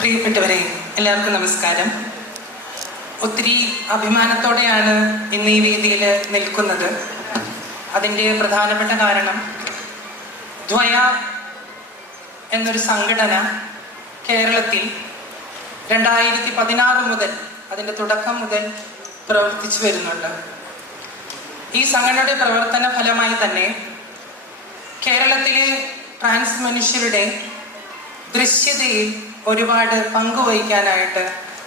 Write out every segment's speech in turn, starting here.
പ്രിയപ്പെട്ടവരെ, എല്ലാവർക്കും നമസ്കാരം. ഒത്തിരി അഭിമാനത്തോടെയാണ് ഇന്ന് ഈ വേദിയിൽ നിൽക്കുന്നത്. അതിൻ്റെ പ്രധാനപ്പെട്ട കാരണം ദ്വയ എന്നൊരു സംഘടന കേരളത്തിൽ 2016 മുതൽ, അതിൻ്റെ തുടക്കം മുതൽ പ്രവർത്തിച്ചു വരുന്നുണ്ട്. ഈ സംഘടനയുടെ പ്രവർത്തന ഫലമായി തന്നെ കേരളത്തിലെ ട്രാൻസ് മനുഷ്യരുടെ ദൃശ്യതയിൽ ഒരുപാട് പങ്കുവഹിക്കാനായിട്ട്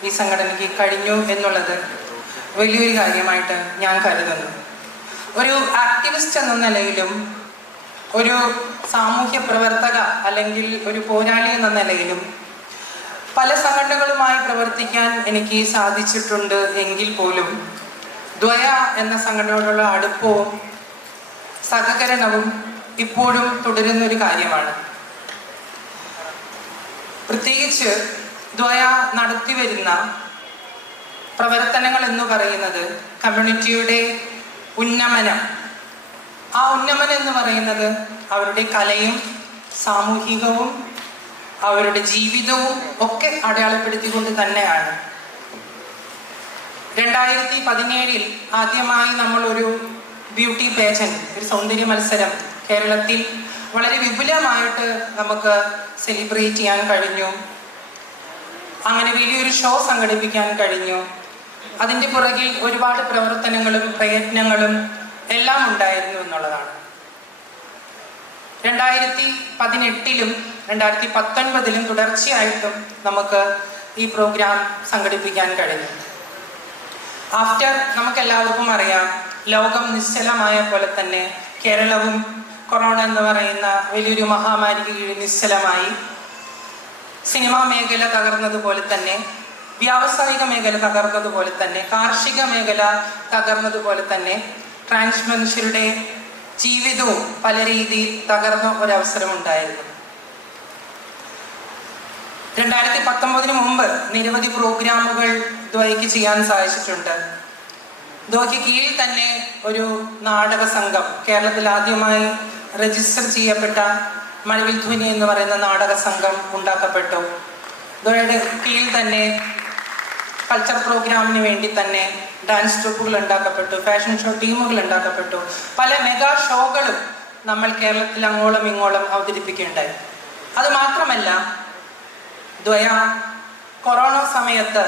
ഈ സംഘടനയ്ക്ക് കഴിഞ്ഞു എന്നുള്ളത് വലിയൊരു കാര്യമായിട്ട് ഞാൻ കരുതുന്നു. ഒരു ആക്ടിവിസ്റ്റ് എന്ന നിലയിലും ഒരു സാമൂഹ്യ പ്രവർത്തക അല്ലെങ്കിൽ ഒരു പോരാളി എന്ന നിലയിലും പല സംഘടനകളുമായി പ്രവർത്തിക്കാൻ എനിക്ക് സാധിച്ചിട്ടുണ്ട്. എങ്കിൽ പോലും ദ്വയ എന്ന സംഘടനയോടുള്ള അടുപ്പവും സഹകരണവും ഇപ്പോഴും തുടരുന്നൊരു കാര്യമാണ്. പ്രത്യേകിച്ച് ദ്വയ നടത്തി വരുന്ന പ്രവർത്തനങ്ങൾ എന്ന് പറയുന്നത് കമ്മ്യൂണിറ്റിയുടെ ഉന്നമനം. ആ ഉന്നമനം എന്ന് പറയുന്നത് അവരുടെ കലയും സാമൂഹികവും അവരുടെ ജീവിതവും ഒക്കെ അടയാളപ്പെടുത്തിക്കൊണ്ട് തന്നെയാണ്. 2017 ആദ്യമായി നമ്മളൊരു ബ്യൂട്ടി പേജന്റ്, ഒരു സൗന്ദര്യ മത്സരം കേരളത്തിൽ വളരെ വിപുലമായിട്ട് നമുക്ക് സെലിബ്രേറ്റ് ചെയ്യാൻ കഴിഞ്ഞു. അങ്ങനെ വലിയൊരു ഷോ സംഘടിപ്പിക്കാൻ കഴിഞ്ഞു. അതിൻ്റെ പുറകിൽ ഒരുപാട് പ്രവർത്തനങ്ങളും പ്രയത്നങ്ങളും എല്ലാം ഉണ്ടായിരുന്നു എന്നുള്ളതാണ്. 2018 2019 തുടർച്ചയായിട്ടും നമുക്ക് ഈ പ്രോഗ്രാം സംഘടിപ്പിക്കാൻ കഴിഞ്ഞു. നമുക്കെല്ലാവർക്കും അറിയാം, ലോകം നിശ്ചലമായ പോലെ തന്നെ കേരളവും കൊറോണ എന്ന് പറയുന്ന വലിയൊരു മഹാമാരിക്ക് കീഴിൽ നിശ്ചലമായി. സിനിമാ മേഖല തകർന്നതുപോലെ തന്നെ, വ്യാവസായിക മേഖല തകർന്നതുപോലെ തന്നെ, കാർഷിക മേഖല തകർന്നതുപോലെ തന്നെ ട്രാൻസ് മനുഷ്യരുടെ ജീവിതവും പല രീതിയിൽ തകർന്ന ഒരവസരം ഉണ്ടായിരുന്നു. 2019 മുമ്പ് നിരവധി പ്രോഗ്രാമുകൾ ദ്വയയ്ക്ക് ചെയ്യാൻ സാധിച്ചിട്ടുണ്ട്. ദ്വയയ്ക്ക് കീഴിൽ തന്നെ ഒരു നാടക സംഘം, കേരളത്തിൽ ആദ്യമായി രജിസ്റ്റർ ചെയ്യപ്പെട്ട മഴവിൽ ധ്വനി എന്ന് പറയുന്ന നാടക സംഘം ഉണ്ടാക്കപ്പെട്ടു. ദ്വയയുടെ കീഴിൽ തന്നെ കൾച്ചർ പ്രോഗ്രാമിന് വേണ്ടി തന്നെ ഡാൻസ് ട്രൂപ്പുകൾ ഉണ്ടാക്കപ്പെട്ടു, ഫാഷൻ ഷോ ടീമുകൾ ഉണ്ടാക്കപ്പെട്ടു. പല മെഗാ ഷോകളും നമ്മൾ കേരളത്തിൽ അങ്ങോളം ഇങ്ങോളം അവതരിപ്പിക്കുകയുണ്ടായി. അത് മാത്രമല്ല, ദ്വയ കൊറോണ സമയത്ത്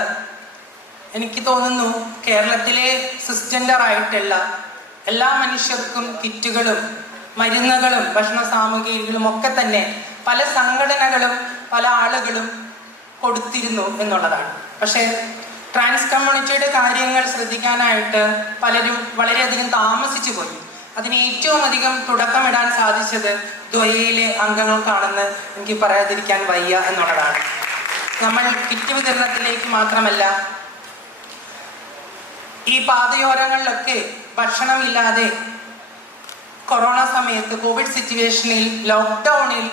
എനിക്ക് തോന്നുന്നു കേരളത്തിലെ സിസ്ജെൻഡർ ആയിട്ടുള്ള എല്ലാ മനുഷ്യർക്കും കിറ്റുകളും മരുന്നുകളും ഭക്ഷണ സാമഗ്രികളും ഒക്കെ തന്നെ പല സംഘടനകളും പല ആളുകളും കൊടുത്തിരുന്നു എന്നുള്ളതാണ്. പക്ഷേ ട്രാൻസ് കമ്മ്യൂണിറ്റിയുടെ കാര്യങ്ങൾ ശ്രദ്ധിക്കാനായിട്ട് പലരും വളരെയധികം താമസിച്ചു പോയി. അതിന് ഏറ്റവും അധികം തുടക്കമിടാൻ സാധിച്ചത് ദ്വയയിലെ അംഗങ്ങൾക്കാണെന്ന് എനിക്ക് പറയാതിരിക്കാൻ വയ്യ എന്നുള്ളതാണ്. നമ്മൾ കിറ്റ് വിതരണത്തിലേക്ക് മാത്രമല്ല, ഈ പാതയോരങ്ങളിലൊക്കെ ഭക്ഷണമില്ലാതെ കൊറോണ സമയത്ത് കോവിഡ് സിറ്റുവേഷനിൽ ലോക്ക്ഡൗണിൽ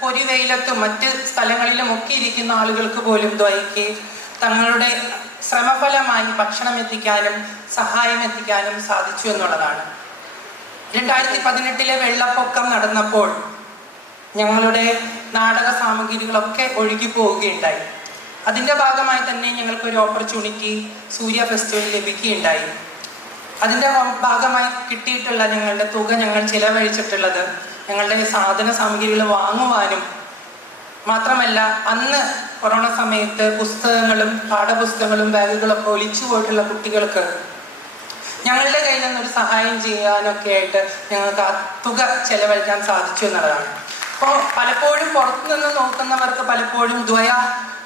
പൊരിവെയിലത്തും മറ്റ് സ്ഥലങ്ങളിലും ഒക്കെ ഇരിക്കുന്ന ആളുകൾക്ക് പോലും ദ്വയയ്ക്ക് തങ്ങളുടെ ശ്രമഫലമായി ഭക്ഷണം എത്തിക്കാനും സഹായം എത്തിക്കാനും സാധിച്ചു എന്നുള്ളതാണ്. 2018 വെള്ളപ്പൊക്കം നടന്നപ്പോൾ ഞങ്ങളുടെ നാടക സാമഗ്രികളൊക്കെ ഒഴുകി പോവുകയുണ്ടായി. അതിൻ്റെ ഭാഗമായി തന്നെ ഞങ്ങൾക്കൊരു ഓപ്പർച്യൂണിറ്റി സൂര്യ ഫെസ്റ്റിവൽ ലഭിക്കുകയുണ്ടായി. അതിൻ്റെ ഭാഗമായി കിട്ടിയിട്ടുള്ള ഞങ്ങളുടെ തുക ഞങ്ങൾ ചിലവഴിച്ചിട്ടുള്ളത് ഞങ്ങളുടെ സാധന സാമഗ്രികൾ വാങ്ങുവാനും മാത്രമല്ല, അന്ന് കൊറോണ സമയത്ത് പുസ്തകങ്ങളും പാഠപുസ്തകങ്ങളും ബാഗുകളൊക്കെ ഒലിച്ചു പോയിട്ടുള്ള കുട്ടികൾക്ക് ഞങ്ങളുടെ കയ്യിൽ നിന്നൊരു സഹായം ചെയ്യാനൊക്കെ ആയിട്ട് ഞങ്ങൾക്ക് ആ തുക ചെലവഴിക്കാൻ സാധിച്ചു എന്നുള്ളതാണ്. അപ്പോൾ പലപ്പോഴും പുറത്തുനിന്ന് നോക്കുന്നവർക്ക് പലപ്പോഴും ദ്വയ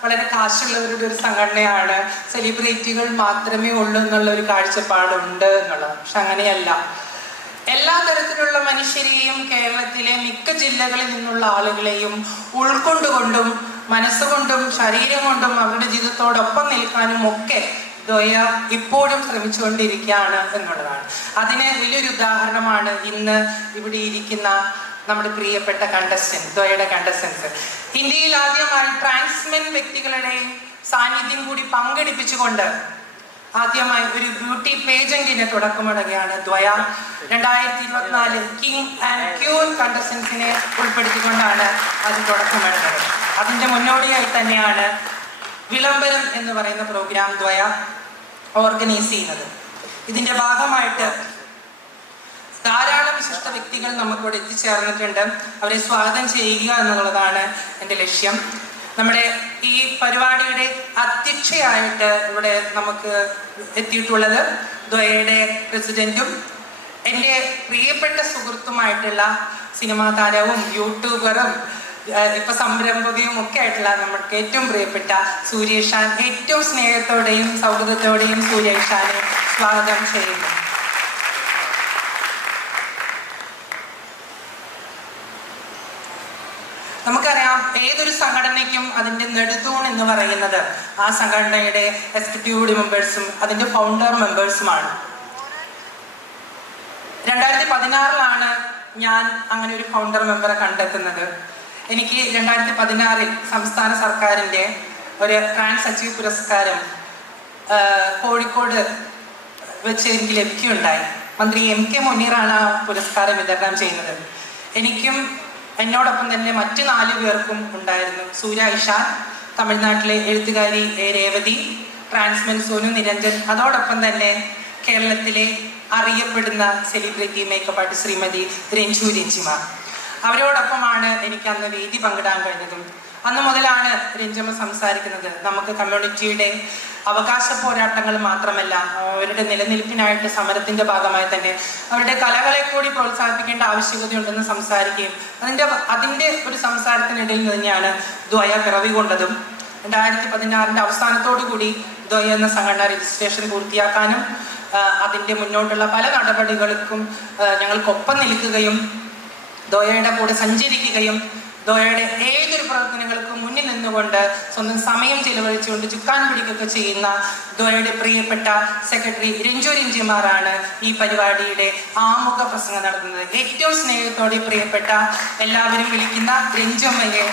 വളരെ കാശുള്ളവരുടെ ഒരു സംഘടനയാണ്, സെലിബ്രിറ്റികൾ മാത്രമേ ഉള്ളൂ എന്നുള്ള ഒരു കാഴ്ചപ്പാടുണ്ട് എന്നുള്ളത്. പക്ഷെ അങ്ങനെയല്ല. എല്ലാ തരത്തിലുള്ള മനുഷ്യരെയും കേരളത്തിലെ മിക്ക ജില്ലകളിൽ നിന്നുള്ള ആളുകളെയും ഉൾക്കൊണ്ടുകൊണ്ടും മനസ്സുകൊണ്ടും ശരീരം കൊണ്ടും അവരുടെ ജീവിതത്തോടൊപ്പം നിൽക്കാനും ഒക്കെ ദ്വയ ഇപ്പോഴും ശ്രമിച്ചുകൊണ്ടിരിക്കുകയാണ് എന്നുള്ളതാണ്. അതിന് വലിയൊരു ഉദാഹരണമാണ് ഇന്ന് ഇവിടെ ഇരിക്കുന്ന നമ്മുടെ പ്രിയപ്പെട്ട കണ്ടസ്റ്റന്റ്, ദ്വയയുടെ കണ്ടസ്റ്റൻസ്. ഇന്ത്യയിൽ ആദ്യമായി ട്രാൻസ്മെൻ വ്യക്തികളുടെ സാന്നിധ്യം കൂടി പങ്കെടുപ്പിച്ചുകൊണ്ട് ആദ്യമായി ഒരു ബ്യൂട്ടി പേജന്റിന് തുടക്കമിടുകയാണ് ദ്വയ. 2024 കിങ് ആൻഡ് ക്യൂൻ കണ്ടസ്റ്റൻസിനെ ഉൾപ്പെടുത്തിക്കൊണ്ടാണ് അത് തുടക്കമിടുന്നത്. അതിൻ്റെ മുന്നോടിയായി തന്നെയാണ് വിളംബരം എന്ന് പറയുന്ന പ്രോഗ്രാം ദ്വയ ഓർഗനൈസ് ചെയ്യുന്നത്. ഇതിൻ്റെ ഭാഗമായിട്ട് ധാരാളം വിശിഷ്ട വ്യക്തികൾ നമുക്കിവിടെ എത്തിച്ചേർന്നിട്ടുണ്ട്. അവരെ സ്വാഗതം ചെയ്യുക എന്നുള്ളതാണ് എൻ്റെ ലക്ഷ്യം. നമ്മുടെ ഈ പരിപാടിയുടെ അധ്യക്ഷയായിട്ട് ഇവിടെ നമുക്ക് എത്തിയിട്ടുള്ളത് ദ്വയയുടെ പ്രസിഡന്റും എൻ്റെ പ്രിയപ്പെട്ട സുഹൃത്തുമായിട്ടുള്ള സിനിമാ താരവും യൂട്യൂബറും ഇപ്പൊ സംരംഭകയും ഒക്കെ ആയിട്ടുള്ള നമുക്ക് ഏറ്റവും പ്രിയപ്പെട്ട സൂര്യേഷാൻ. ഏറ്റവും സ്നേഹത്തോടെയും സൗഹൃദത്തോടെയും സൂര്യേഷാനെ സ്വാഗതം ചെയ്യുന്നു. നമുക്കറിയാം, ഏതൊരു സംഘടനയ്ക്കും അതിൻ്റെ നെടുതൂൺ എന്ന് പറയുന്നത് ആ സംഘടനയുടെ എക്സിക്യൂട്ടീവ് മെമ്പേഴ്സും അതിൻ്റെ ഫൗണ്ടർ മെമ്പേഴ്സുമാണ്. 2016 ഞാൻ അങ്ങനെ ഒരു ഫൗണ്ടർ മെമ്പറെ കണ്ടെത്തുന്നത്. എനിക്ക് 2016 സംസ്ഥാന സർക്കാരിൻ്റെ ഒരു ട്രാൻസ് അച്ചീവ് പുരസ്കാരം കോഴിക്കോട് വെച്ച് എനിക്ക് ലഭിക്കുകയുണ്ടായി. മന്ത്രി MK മുനീറാണ് ആ പുരസ്കാരം വിതരണം ചെയ്യുന്നത്. എനിക്കും എന്നോടൊപ്പം തന്നെ മറ്റ് 4 പേർക്കും ഉണ്ടായിരുന്നു. സൂര്യ ഇഷാൻ, തമിഴ്നാട്ടിലെ എഴുത്തുകാരി രേവതി, ട്രാൻസ്മെൻ സോനു നിരഞ്ജൻ, അതോടൊപ്പം തന്നെ കേരളത്തിലെ അറിയപ്പെടുന്ന celebrity makeup artist Shrimati Ranju Ranjima. അവരോടൊപ്പമാണ് എനിക്ക് അന്ന് വേദി പങ്കിടാൻ കഴിഞ്ഞതും. അന്ന് മുതലാണ് രഞ്ജമ്മ സംസാരിക്കുന്നത്. നമുക്ക് കമ്മ്യൂണിറ്റിയുടെ അവകാശ പോരാട്ടങ്ങൾ മാത്രമല്ല, അവരുടെ നിലനിൽപ്പിനായിട്ട് സമരത്തിന്റെ ഭാഗമായി തന്നെ അവരുടെ കലകളെ കൂടി പ്രോത്സാഹിപ്പിക്കേണ്ട ആവശ്യകതയുണ്ടെന്ന് സംസാരിക്കുകയും അതിൻ്റെ ഒരു സംസാരത്തിനിടയിൽ തന്നെയാണ് ദ്വയ പിറവി കൊണ്ടതും. 2016 അവസാനത്തോടു കൂടി ദ്വയ എന്ന സംഘടന രജിസ്ട്രേഷൻ പൂർത്തിയാക്കാനും അതിൻ്റെ മുന്നോട്ടുള്ള പല നടപടികൾക്കും ഞങ്ങൾക്കൊപ്പം നിൽക്കുകയും ദ്വയയുടെ കൂടെ സഞ്ചരിക്കുകയും ദ്വയയുടെ ഏതൊരു പ്രവർത്തനങ്ങൾക്കും മുന്നിൽ നിന്നുകൊണ്ട് സ്വന്തം സമയം ചെലവഴിച്ചുകൊണ്ട് ചുക്കാൻ പിടിക്കുകയൊക്കെ ചെയ്യുന്ന ദ്വയയുടെ പ്രിയപ്പെട്ട സെക്രട്ടറി രഞ്ജു രഞ്ജിമാറാണ് ഈ പരിപാടിയുടെ ആമുഖ പ്രസംഗം നടത്തുന്നത്. ഏറ്റവും സ്നേഹത്തോടെ പ്രിയപ്പെട്ട എല്ലാവരും വിളിക്കുന്ന രഞ്ജമ്മയെ,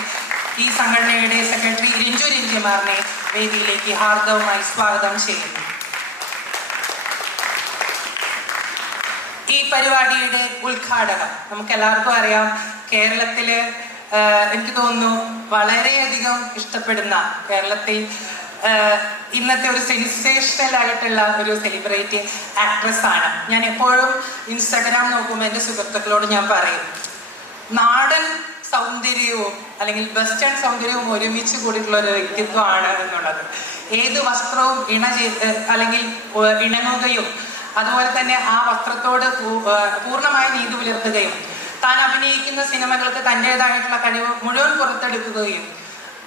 ഈ സംഘടനയുടെ സെക്രട്ടറി രഞ്ജു രഞ്ജിമാറിനെ വേദിയിലേക്ക് ഹാർദവമായി സ്വാഗതം ചെയ്യുന്നു. ഈ പരിപാടിയുടെ ഉദ്ഘാടകം നമുക്കെല്ലാവർക്കും അറിയാം. കേരളത്തില് എനിക്ക് തോന്നുന്നു വളരെയധികം ഇഷ്ടപ്പെടുന്ന, കേരളത്തിൽ ഇന്നത്തെ ഒരു സെൻസേഷണൽ ആയിട്ടുള്ള ഒരു സെലിബ്രിറ്റി ആക്ട്രസ് ആണ്. ഞാൻ എപ്പോഴും ഇൻസ്റ്റാഗ്രാം നോക്കുമ്പോൾ എൻ്റെ സുഹൃത്തുക്കളോട് ഞാൻ പറയും, നാടൻ സൗന്ദര്യവും അല്ലെങ്കിൽ വെസ്റ്റേൺ സൗന്ദര്യവും ഒരുമിച്ച് കൂടിയിട്ടുള്ള ഒരു വ്യക്തിത്വമാണ് എന്നുള്ളത്. ഏത് വസ്ത്രവും അല്ലെങ്കിൽ ഇണങ്ങുകയും അതുപോലെ തന്നെ ആ വസ്ത്രത്തോട് പൂർണ്ണമായി നീതി പുലർത്തുകയും താൻ അഭിനയിക്കുന്ന സിനിമകൾക്ക് തൻ്റെതായിട്ടുള്ള കഴിവ് മുഴുവൻ പുറത്തെടുക്കുകയും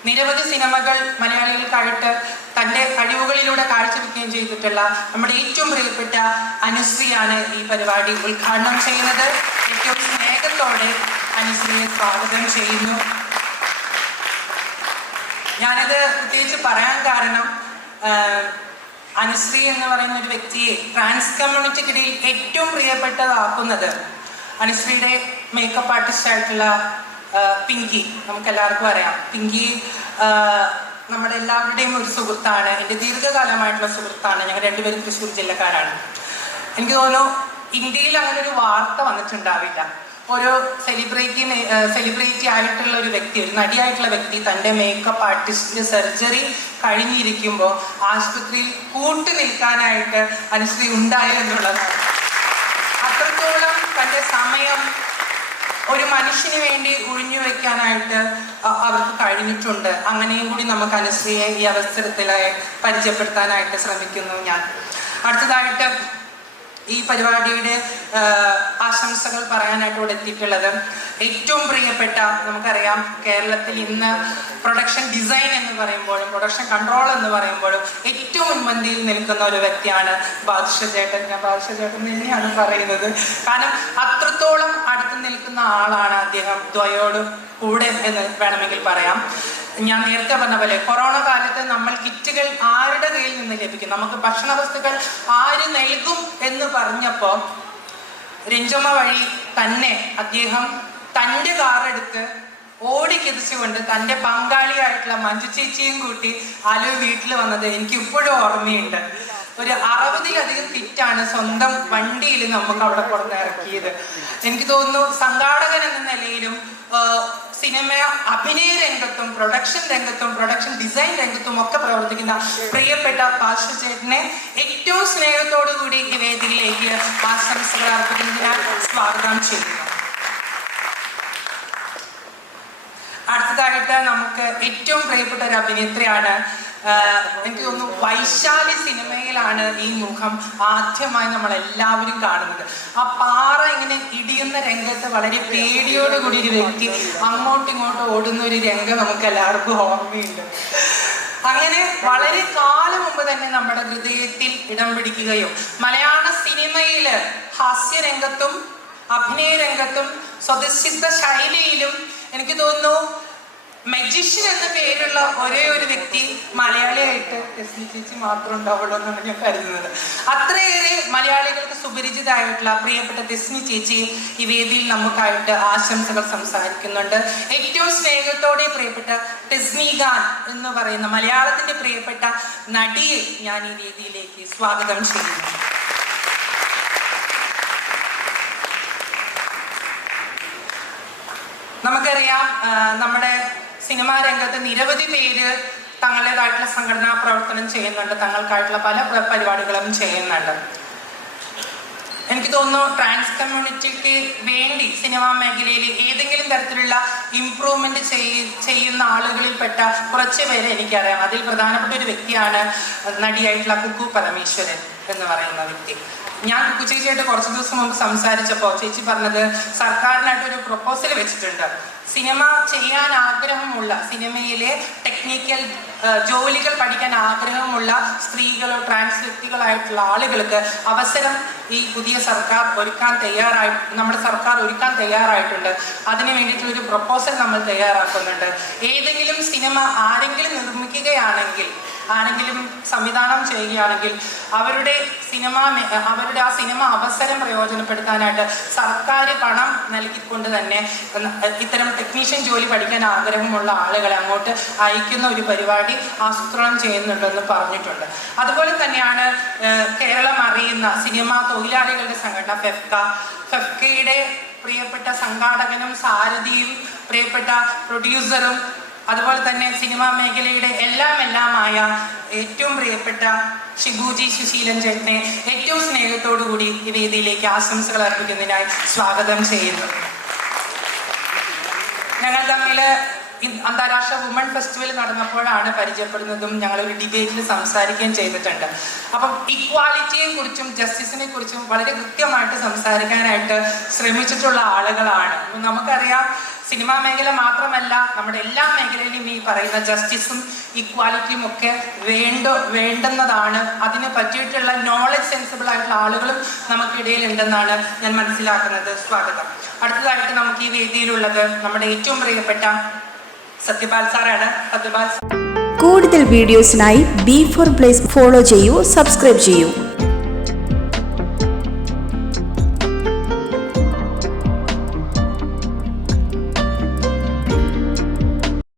നിരവധി സിനിമകൾ മലയാളികൾക്കായിട്ട് തൻ്റെ കഴിവുകളിലൂടെ കാഴ്ചവെക്കുകയും ചെയ്തിട്ടുള്ള നമ്മുടെ ഏറ്റവും പ്രിയപ്പെട്ട അനുശ്രീയാണ് ഈ പരിപാടി ഉദ്ഘാടനം ചെയ്യുന്നത്. ഏറ്റവും സ്നേഹത്തോടെ അനുശ്രീയെ സ്വാഗതം ചെയ്യുന്നു. ഞാനത് പ്രത്യേകിച്ച് പറയാൻ കാരണം, അനുശ്രീ എന്ന് പറയുന്ന ഒരു വ്യക്തിയെ ട്രാൻസ് കമ്മ്യൂണിറ്റിക്കിടയിൽ ഏറ്റവും പ്രിയപ്പെട്ടതാക്കുന്നത് അനുശ്രീയുടെ മേക്കപ്പ് ആർട്ടിസ്റ്റ് ആയിട്ടുള്ള പിങ്കി. നമുക്കെല്ലാവർക്കും അറിയാം, പിങ്കി നമ്മുടെ എല്ലാവരുടെയും ഒരു സുഹൃത്താണ്, എൻ്റെ ദീർഘകാലമായിട്ടുള്ള സുഹൃത്താണ്. ഞങ്ങൾ രണ്ടുപേരും തൃശ്ശൂർ ജില്ലക്കാരാണ്. എനിക്ക് തോന്നുന്നു ഇന്ത്യയിൽ അങ്ങനെ ഒരു വാർത്ത വന്നിട്ടുണ്ടാവില്ല. ഒരു സെലിബ്രിറ്റി ആയിട്ടുള്ള ഒരു വ്യക്തി, ഒരു നടിയായിട്ടുള്ള വ്യക്തി തൻ്റെ മേക്കപ്പ് ആർട്ടിസ്റ്റിൻ്റെ സർജറി കഴിഞ്ഞിരിക്കുമ്പോൾ ആശുപത്രിയിൽ കൂട്ടു നിൽക്കാനായിട്ട് അനുശ്രീ ഉണ്ടായി എന്നുള്ളതാണ്. അത്രത്തോളം തൻ്റെ സമയം ഒരു മനുഷ്യന് വേണ്ടി ഒഴിഞ്ഞു വെക്കാനായിട്ട് അവർക്ക് കഴിഞ്ഞിട്ടുണ്ട്. അങ്ങനെയും കൂടി നമുക്ക് അനുശ്രീയെ ഈ അവസരത്തിൽ പരിചയപ്പെടുത്താനായിട്ട് ശ്രമിക്കുന്നു ഞാൻ. അടുത്തതായിട്ട് ഈ പരിപാടിയുടെ ആശംസകൾ പറയാനായിട്ട് ഇവിടെ എത്തിയിട്ടുള്ളത് ഏറ്റവും പ്രിയപ്പെട്ട, നമുക്കറിയാം കേരളത്തിൽ ഇന്ന് പ്രൊഡക്ഷൻ ഡിസൈൻ എന്ന് പറയുമ്പോഴും പ്രൊഡക്ഷൻ കൺട്രോൾ എന്ന് പറയുമ്പോഴും ഏറ്റവും മുൻപന്തിയിൽ നിൽക്കുന്ന ഒരു വ്യക്തിയാണ് ബാദുഷ ചേട്ടൻ. ഞാൻ ബാദുഷ ചേട്ടൻ തന്നെയാണ് പറയുന്നത്, കാരണം അത്രത്തോളം അടുത്ത് നിൽക്കുന്ന ആളാണ് അദ്ദേഹം ദ്വയോട് കൂടെ എന്ന് വേണമെങ്കിൽ പറയാം. ഞാൻ നേരത്തെ പറഞ്ഞ പോലെ കൊറോണ കാലത്ത് നമ്മൾ കിറ്റുകൾ ആരുടെ കയ്യിൽ നിന്ന് ലഭിക്കും, നമുക്ക് ഭക്ഷണ വസ്തുക്കൾ ആര് നൽകും എന്ന് പറഞ്ഞപ്പോൾ രഞ്ജമ്മ വഴി തന്നെ അദ്ദേഹം തൻ്റെ കാറെടുത്ത് ഓടിക്കിതിച്ചുകൊണ്ട് തൻ്റെ പങ്കാളിയായിട്ടുള്ള മഞ്ജു ചേച്ചിയും കൂട്ടി ആലോ വീട്ടിൽ വന്നത് എനിക്ക് ഇപ്പോഴും ഓർമ്മയുണ്ട്. ഒരു 60-ലധികം കിറ്റാണ് സ്വന്തം വണ്ടിയിൽ നമുക്ക് അവിടെ പുറത്തിറക്കിയത്. എനിക്ക് തോന്നുന്നു സംഘാടകൻ എന്ന നിലയിലും സിനിമ അഭിനയ രംഗത്തും പ്രൊഡക്ഷൻ രംഗത്തും പ്രൊഡക്ഷൻ ഡിസൈൻ രംഗത്തും ഒക്കെ പ്രവർത്തിക്കുന്ന പ്രിയപ്പെട്ട പാർശ്വ ചേട്ടനെ ഏറ്റവും സ്നേഹത്തോടു കൂടി ഈ വേദിയിലേക്ക് ആശംസകൾ അർപ്പിക്കുന്നതിനാൽ സ്വാഗതം ചെയ്യുന്നു. അടുത്തതായിട്ട് നമുക്ക് ഏറ്റവും പ്രിയപ്പെട്ട ഒരു അഭിനേത്രിയാണ്. എനിക്ക് തോന്നുന്നു വൈശാലി സിനിമയിലാണ് ഈ മുഖം ആദ്യമായി നമ്മൾ എല്ലാവരും കാണുന്നത്. ആ പാറ ഇങ്ങനെ ഇടിയുന്ന രംഗത്ത് വളരെ പേടിയോടുകൂടി ഒരു വ്യക്തി അങ്ങോട്ടും ഇങ്ങോട്ടും ഓടുന്ന ഒരു രംഗം നമുക്ക് എല്ലാവർക്കും ഓർമ്മയുണ്ട്. അങ്ങനെ വളരെ കാലം മുമ്പ് തന്നെ നമ്മുടെ ഹൃദയത്തിൽ ഇടം പിടിക്കുകയും മലയാള സിനിമയില് ഹാസ്യരംഗത്തും അഭിനയ രംഗത്തും സ്വതസിദ്ധ ശൈലിയിലും എനിക്ക് തോന്നുന്നു മജിഷ്യൻ എന്ന പേരുള്ള ഒരേ ഒരു വ്യക്തി മലയാളിയായിട്ട് ടെസ്നി ചേച്ചി മാത്രം ഉണ്ടാവുള്ളൂ എന്നാണ് ഞാൻ കരുതുന്നത്. അത്രയേറെ മലയാളികൾക്ക് സുപരിചിതമായിട്ടുള്ള പ്രിയപ്പെട്ട ടെസ്നി ചേച്ചി ഈ വേദിയിൽ നമുക്കായിട്ട് ആശംസകൾ സംസാരിക്കുന്നുണ്ട്. ഏറ്റവും സ്നേഹത്തോടെ പ്രിയപ്പെട്ട ടെസ്നി ഖാൻ എന്ന് പറയുന്ന മലയാളത്തിന്റെ പ്രിയപ്പെട്ട നടിയെ ഞാൻ ഈ വേദിയിലേക്ക് സ്വാഗതം ചെയ്യുന്നു. നമുക്കറിയാം, നമ്മുടെ സിനിമാ രംഗത്ത് നിരവധി പേര് തങ്ങളുടേതായിട്ടുള്ള സംഘടനാ പ്രവർത്തനം ചെയ്യുന്നുണ്ട്, തങ്ങൾക്കായിട്ടുള്ള പല പരിപാടികളും ചെയ്യുന്നുണ്ട്. എനിക്ക് തോന്നുന്നു ട്രാൻസ് കമ്മ്യൂണിറ്റിക്ക് വേണ്ടി സിനിമാ മേഖലയിൽ ഏതെങ്കിലും തരത്തിലുള്ള ഇംപ്രൂവ്മെന്റ് ചെയ്യുന്ന ആളുകളിൽപ്പെട്ട കുറച്ച് പേരെ എനിക്കറിയാം. അതിൽ പ്രധാനപ്പെട്ട ഒരു വ്യക്തിയാണ് നടിയായിട്ടുള്ള കുക്കു പരമേശ്വരൻ എന്ന് പറയുന്ന വ്യക്തി. ഞാൻ കുക്കു ചേച്ചിയായിട്ട് കുറച്ച് ദിവസം മുമ്പ് സംസാരിച്ചപ്പോൾ ചേച്ചി പറഞ്ഞത് സർക്കാരിനായിട്ട് ഒരു പ്രൊപ്പോസൽ വെച്ചിട്ടുണ്ട്. സിനിമ ചെയ്യാൻ ആഗ്രഹമുള്ള, സിനിമയിലെ ടെക്നിക്കൽ ജോലികൾ പഠിക്കാൻ ആഗ്രഹമുള്ള സ്ത്രീകളോ ട്രാൻസ് വ്യക്തികളായിട്ടുള്ള ആളുകൾക്ക് അവസരം ഈ പുതിയ സർക്കാർ നമ്മുടെ സർക്കാർ ഒരുക്കാൻ തയ്യാറായിട്ടുണ്ട്. അതിനു വേണ്ടിയിട്ടുള്ളൊരു പ്രൊപ്പോസൽ നമ്മൾ തയ്യാറാക്കുന്നുണ്ട്. ഏതെങ്കിലും സിനിമ ആരെങ്കിലും നിർമ്മിക്കുകയാണെങ്കിൽ, ആരെങ്കിലും സംവിധാനം ചെയ്യുകയാണെങ്കിൽ അവരുടെ ആ സിനിമ അവസരം പ്രയോജനപ്പെടുത്താനായിട്ട് സർക്കാർ പണം നൽകിക്കൊണ്ട് തന്നെ ഇത്തരം ടെക്നീഷ്യൻ ജോലി പഠിക്കാൻ ആഗ്രഹമുള്ള ആളുകളെ അങ്ങോട്ട് അയക്കുന്ന ഒരു പരിപാടി ആസൂത്രണം ചെയ്യുന്നുണ്ടെന്ന് പറഞ്ഞിട്ടുണ്ട്. അതുപോലെ തന്നെയാണ് കേരളം അറിയുന്ന സിനിമാ തൊഴിലാളികളുടെ സംഘടന ഫെഫ്കയുടെ പ്രിയപ്പെട്ട സംഘാടകനും സാരഥിയും പ്രിയപ്പെട്ട പ്രൊഡ്യൂസറും അതുപോലെ തന്നെ സിനിമാ മേഖലയുടെ എല്ലാമായ ഏറ്റവും പ്രിയപ്പെട്ട ഷിബുജി സുശീലൻ ചേട്ടനെ ഏറ്റവും സ്നേഹത്തോടു കൂടി ഈ വേദിയിലേക്ക് ആശംസകൾ അർപ്പിക്കുന്നതിനായി സ്വാഗതം ചെയ്യുന്നു. ഞങ്ങൾ തമ്മിൽ അന്താരാഷ്ട്ര വുമൺ ഫെസ്റ്റിവൽ നടന്നപ്പോഴാണ് പരിചയപ്പെടുന്നതും ഞങ്ങളൊരു ഡിബേറ്റിൽ സംസാരിക്കുകയും ചെയ്തിട്ടുണ്ട്. അപ്പം ഇക്വാലിറ്റിയെ കുറിച്ചും ജസ്റ്റിസിനെ കുറിച്ചും വളരെ കൃത്യമായിട്ട് സംസാരിക്കാനായിട്ട് ശ്രമിച്ചിട്ടുള്ള ആളുകളാണ്. നമുക്കറിയാം, സിനിമാ മേഖല മാത്രമല്ല നമ്മുടെ എല്ലാ മേഖലയിലും ഈ പറയുന്ന ജസ്റ്റിസും ഇക്വാലിറ്റിയും ഒക്കെ വേണ്ടുന്നതാണ്. അതിനെ പറ്റിയിട്ടുള്ള നോളജ് സെൻസിബിൾ ആയിട്ടുള്ള ആളുകളും നമുക്കിടയിൽ ഉണ്ടെന്നാണ് ഞാൻ മനസ്സിലാക്കുന്നത്. സ്വാഗതം. അടുത്തതായിട്ട് നമുക്ക് ഈ വേദിയിലുള്ളത് നമ്മുടെ ഏറ്റവും പ്രിയപ്പെട്ട സത്യപാൽ സാറാണ്. സത്യപാൽ, കൂടുതൽ വീഡിയോസിനായി B4 Place ഫോളോ ചെയ്യൂ, സബ്സ്ക്രൈബ് ചെയ്യൂ.